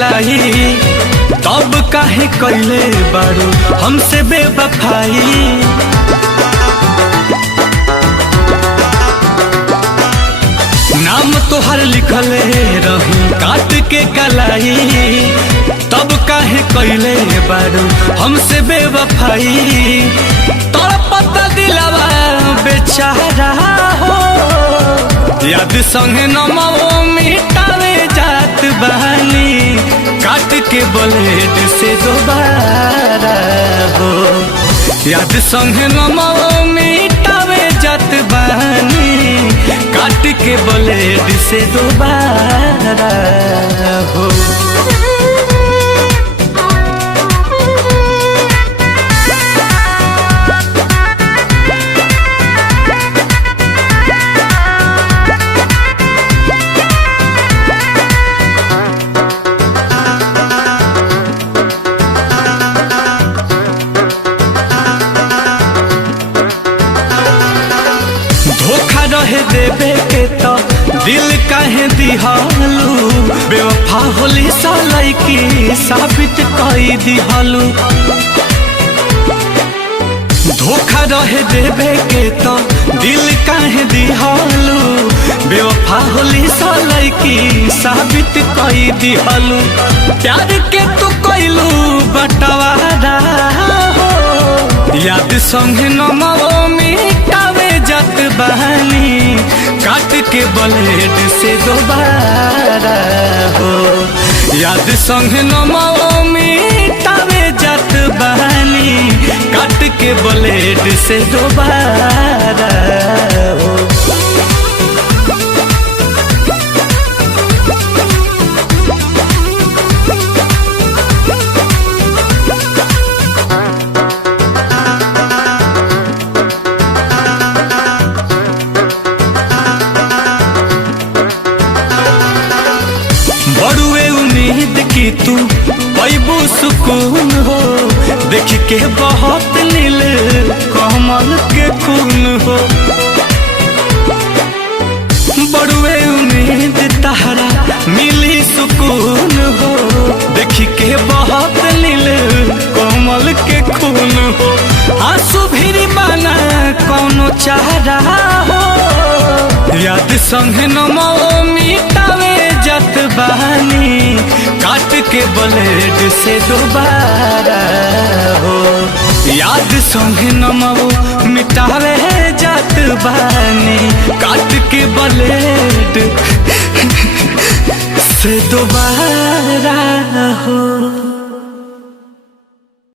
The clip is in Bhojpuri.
कलाई, तब काहे कैले बारू हमसे बेवफाई। नाम तोहर लिखले रही काट के कलाई, तब काहे कैले बारू हमसे बेवफाई। तड़पता दिलवा बेचारा हो, याद संगे नमो मिटावे जात बहानी, काट के ब्लेड से दोबारा हो। याद संगे नमो मिटावे जात बहानी, काट के ब्लेड से दोबारा हो। धोखा रहे देवे के तो दिल काहे दिहालू, बेवफा होली सालाई की साबित कई दिहालू। धोखा रहे देवे के तो दिल काहे दिहालू, बेवफा होली सालाई की साबित कई दिहालू। प्यार के तू कैलू बंटवारा हो, याद संगे नमो मिटावे जात बहानी, काट के ब्लेड से दोबारा हो। याद संगे नमो मिटावे जात बहानी, काट के ब्लेड से दोबारा हो। बड़ुए उम्मीद की तू पैबू सुकून हो, देख के बहुत नील कमल के खून हो। बड़ुए उम्मीद तहरा मिली सुकून हो, देख के बहुत नील कमल के खून हो। आंसू भी बना कौनो चारा हो, याद संगे नमो मिटावे जात बहानी, काट के ब्लेड से दोबारा हो। याद संगे नमो मिटावे जात बहानी, काट के ब्लेड से दोबारा हो।